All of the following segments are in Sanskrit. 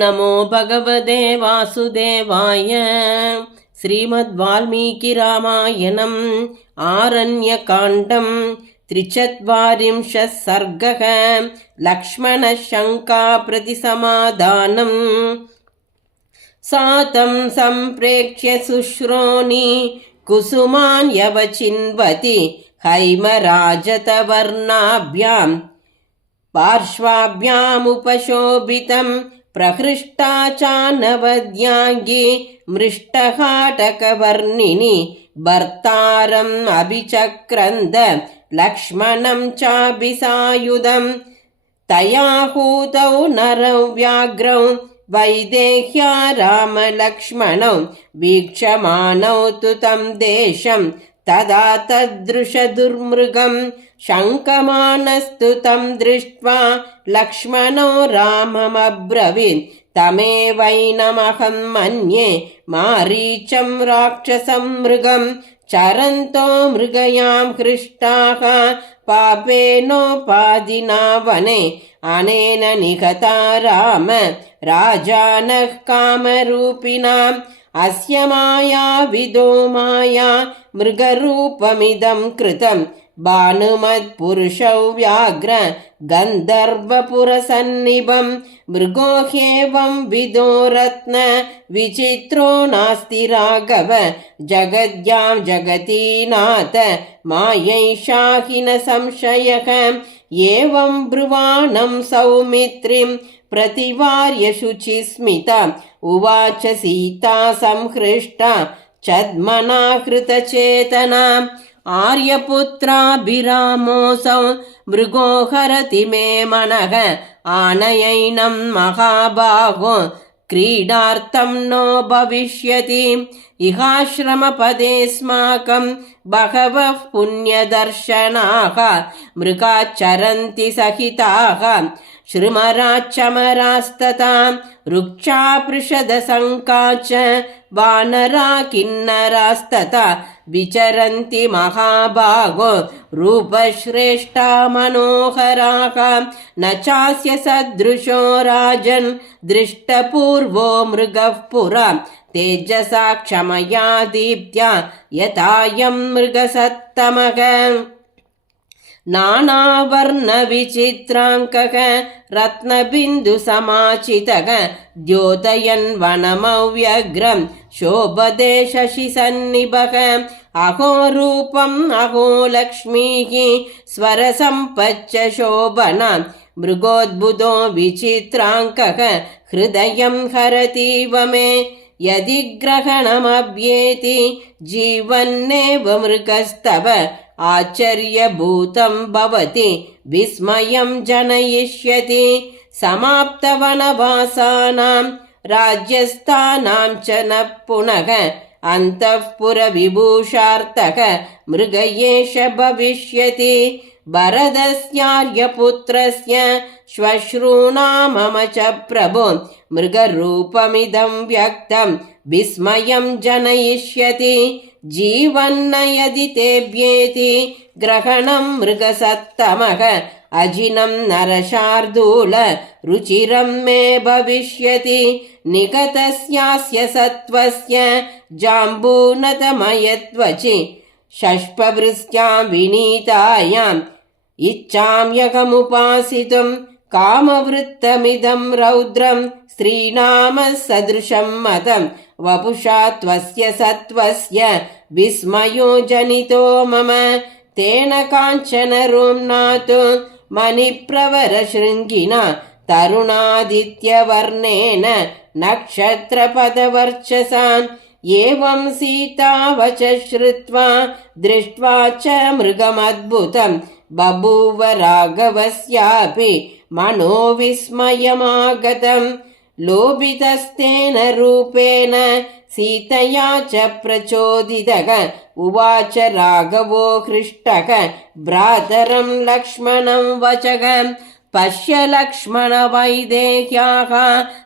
नमो भगवते वासुदेवाय। श्रीमद्वाल्मीकिरामायणम् आरण्यकाण्डम् 43 सर्गः। लक्ष्मणशङ्काप्रतिसमाधानम्। सातं सम्प्रेक्ष्य शुश्रोणि कुसुमान् यवचिन्वति हैमराजतवर्णाभ्यां पार्श्वाभ्यामुपशोभितं प्रहृष्टा चानवद्याङ्गी मृष्टहाटकवर्णिनि भर्तारम् अभिचक्रन्द लक्ष्मणं चाभिसायुधं तया हूतौ नरौ व्याघ्रौ वैदेह्या रामलक्ष्मणौ वीक्षमाणौ तु तं देशं तदा तदृशदुर्मृगं शङ्कमानस्तु तं दृष्ट्वा लक्ष्मणो राममब्रवीत् तमेवैनमहं मन्ये मारीचं राक्षसं मृगं चरन्तो मृगयां हृष्टाः पापेनोपाधिना वने अनेन निहता राम राजानः कामरूपिणाम् अस्य मायाविदो माया मृगरूपमिदं कृतं भानुमत्पुरुषौ व्याघ्र गन्धर्वपुरसन्निभं मृगो ह्येवं विदो रत्न विचित्रो नास्ति राघव जगद्यां जगतीनाथ मायैषा हि न संशयः। एवं ब्रुवाणं सौमित्रिं प्रतिवार्य शुचिस्मिता उवाच सीता संहृष्टा छद्मना कृतचेतना आर्यपुत्राभिरामोऽसौ मृगो हरति मे मनः आनयैनं महाबाहो क्रीडार्थं नो भविष्यति इहाश्रमपदेऽस्माकं बहवः पुण्यदर्शनाः मृगाचरन्ति सहिताः श्रुमराचमरास्तथा रुक्षापृषदशङ्का च वानरा किन्नरास्तथा विचरन्ति महाबाहो रूपश्रेष्ठा मनोहराः न चास्य सदृशो राजन् दृष्टपूर्वो मृगः पुरा तेजसा क्षमया दीप्त्या यथायं मृगसत्तमः नानावर्णविचित्राङ्कः रत्नबिन्दुसमाचितः द्योतयन् वनमव्यग्रं शोभते शशिसन्निभः अहो रूपम् अहो लक्ष्मीः स्वरसम्पच्च शोभना मृगोद्भुतो विचित्राङ्कः हृदयं हरतीव मे यदि ग्रहणमभ्येति जीवन्नेव मृगस्तव आश्चर्यभूतं भवति विस्मयं जनयिष्यति समाप्तवनवासानां राज्यस्थानां च न पुनः अन्तःपुरविभूषार्थः मृग एष भविष्यति भरतस्यार्यपुत्रस्य श्वश्रूणा मम च प्रभो मृगरूपमिदं व्यक्तं विस्मयं जनयिष्यति जीवन्न यदि तेभ्येति ग्रहणं मृगसत्तमः अजिनं नरशार्दूल रुचिरं मे भविष्यति निकतस्यास्य सत्त्वस्य जाम्बूनतमयत्वचि षष्पवृष्ट्यां विनीतायाम् इच्छाम्यहमुपासितुं कामवृत्तमिदं रौद्रं स्त्रीणाम सदृशं मतं वपुषा त्वस्य सत्त्वस्य विस्मयो जनितो मम तेन काञ्चन रोम्नातु मणिप्रवरशृङ्गिना तरुणादित्यवर्णेन नक्षत्रपदवर्चसान् एवं सीता वच श्रुत्वा दृष्ट्वा च मृगमद्भुतं बभूव राघवस्यापि मनोविस्मयमागतं लोभितस्तेन रूपेण सीतया च प्रचोदितः उवाच राघवो हृष्टः भ्रातरं लक्ष्मणं वचः पश्य लक्ष्मण वैदेह्याः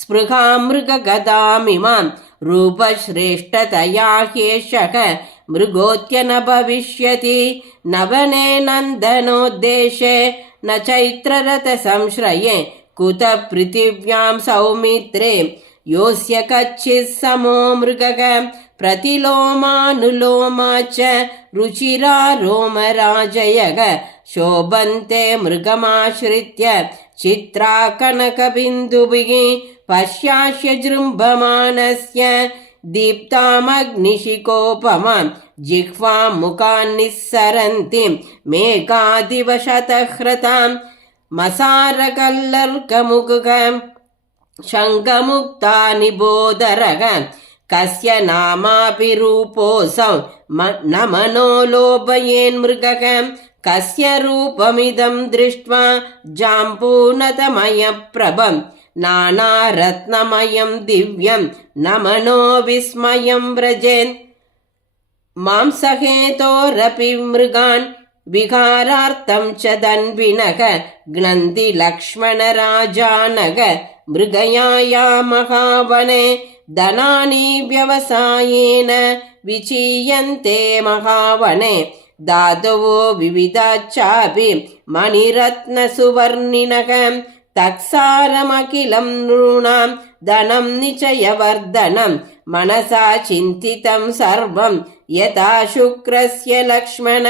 स्पृहां मृगगदामिमां रूपश्रेष्ठतया ह्येषः मृगोत्य न भविष्यति न वने नन्दनोद्देशे न चैत्ररथ संश्रये कुतः पृथिव्यां सौमित्रे योऽस्य कच्चित् समो मृगः प्रतिलोमानुलोमा च रुचिरा रोमराजयः शोभन्ते मृगमाश्रित्य चित्रा कनकबिन्दुभिः पश्यास्य जृम्भमाणस्य दीप्तामग्निशिखोपमां जिह्वां मुखान्निस्सरन्तीं मेघादिवशतह्रतां मसारकल्लर्कमुखं शङ्खमुक्ता निबोधरः कस्य नामापि रूपोऽसौ न मनो लोभयेन्मृगः कस्य रूपमिदं दृष्ट्वा जाम्बूनतमयप्रभं नानारत्नमयं दिव्यं न मनो विस्मयं व्रजेन् मांसहेतोरपि मृगान् विहारार्थं च दन्विनः ग्नन्ति लक्ष्मणराजानः मृगयायामहावने धनानि व्यवसायेन विचीयन्ते महावने धातवो विविधाश्चापि मणिरत्नसुवर्णिनः तत्सारमखिलं नॄणां धनं निचयवर्धनं मनसा चिन्तितं सर्वं यथा शुक्रस्य लक्ष्मण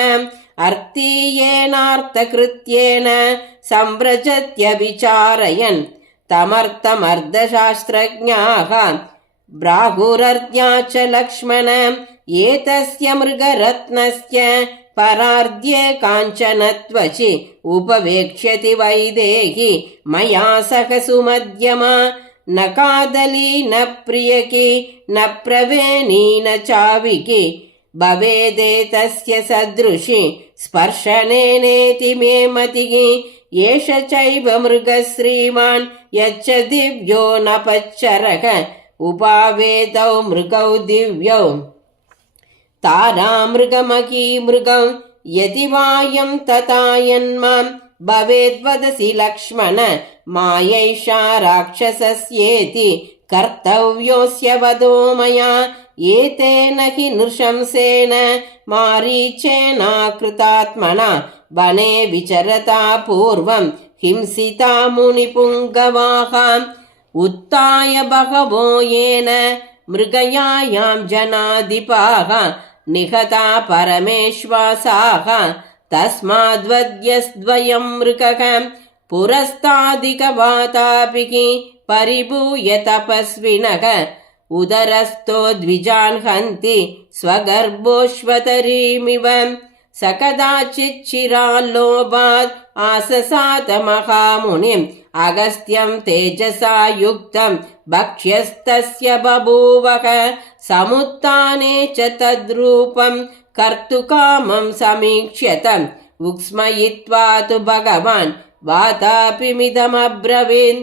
अर्थीयेनार्थकृत्येन संव्रजत्यभिचारयन् तमर्थमर्थशास्त्रज्ञाः ब्राहुरर्ध्या च लक्ष्मण एतस्य मृगरत्नस्य परार्ध्ये काञ्चनत्वचि उपवेक्ष्यति वैदेही मया सह सुमध्यमा न कादली न प्रियकी न प्रवेणी न चाविकी भवेदेतस्य सदृशी स्पर्शनेनेति मे मतिः एष चैव मृगः श्रीमान् यच्च दिव्यो न पच्चरः उपावेतौ मृगौ दिव्यौ तारामृगमकी मृगं यदि वायं तथा यन्मां भवेद्वदसि लक्ष्मण मायैषा राक्षसस्येति कर्तव्योऽस्य वदो मया एतेन हि नृशंसेन मारीचेनाकृतात्मना वने विचरता पूर्वं हिंसिता मुनिपुङ्गवाः उत्थाय बहवो येन मृगयायां जनाधिपाः निहता परमेश्वासाः तस्माद्वद्यस्द्वयं मृगः पुरस्तादिकवातापिः परिभूय तपस्विनः उदरस्थो द्विजान् हन्ति स्वगर्भोऽश्वतरीमिव स कदाचिच्चिराल्लोभात् आससात महामुनिम् अगस्त्यं तेजसा युक्तं भक्ष्यस्तस्य बभूवः समुत्थाने च तद्रूपं कर्तुकामं समीक्ष्यतम् उक्स्मयित्वा तु भगवान् वातापिमिदमब्रवीन्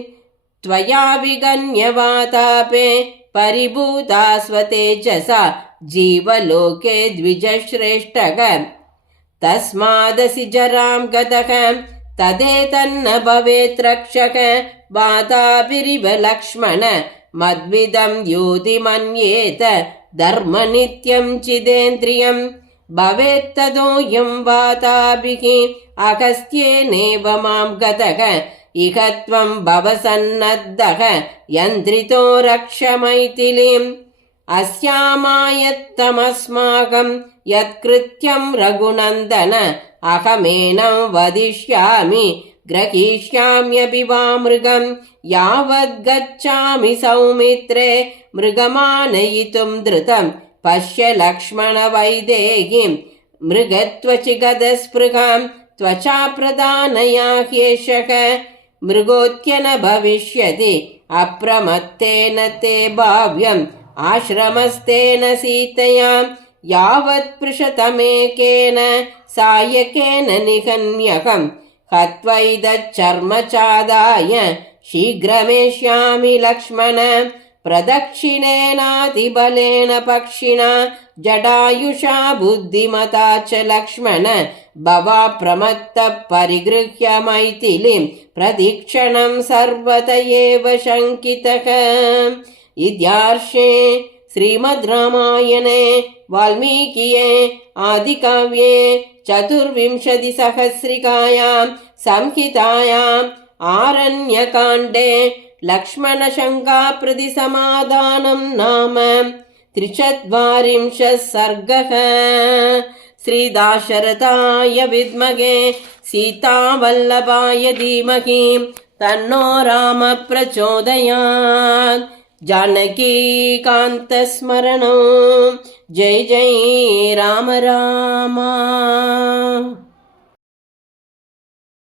त्वया विगण्य वातापे परिभूता स्वतेजसा जीवलोके द्विजश्रेष्ठः तस्मादसि जरां गतः तदेतन्न भवेत् रक्षक वाताभिरिव लक्ष्मण मद्विदं योधि मन्येत धर्मनित्यं चिदेन्द्रियं भवेत्तदोऽयं वाताभिः अगस्त्येनेव मां गतः इह त्वं भव सन्नद्धः यन्त्रितो रक्ष मैथिलीम् अस्यामायत्तमस्माकं यत्कृत्यं रघुनन्दन अहमेनं वदिष्यामि ग्रहीष्याम्यपि वा मृगं यावद्गच्छामि सौमित्रे मृगमानयितुं धृतं पश्य लक्ष्मण वैदेहीं मृगत्वचिगदस्पृहां त्वचा प्रदानया ह्येषः मृगोत्य न भविष्यति अप्रमत्तेन ते भाव्यम् आश्रमस्तेन सीतया यावत्पृषतमेकेन सायकेन निहन्यहम् हत्वैदच्चर्मचादाय शीघ्रमेष्यामि लक्ष्मण प्रदक्षिणेनातिबलेन पक्षिणा जटायुषा बुद्धिमता च लक्ष्मण भवा प्रमत्तः परिगृह्य मैथिलीं प्रदीक्षणं सर्वत एव शङ्कितः। इत्यार्षे श्रीमद् रामायणे वाल्मीकिये आदिकाव्ये 24 संहितायां आरण्यकाण्डे लक्ष्मणशङ्काप्रतिसमाधानं नाम 43 सर्गः। श्रीदाशरथाय विद्महे सीतावल्लभाय धीमहि तन्नो राम प्रचोदयात्। जानकीकान्तस्मरणं जय जय राम राम।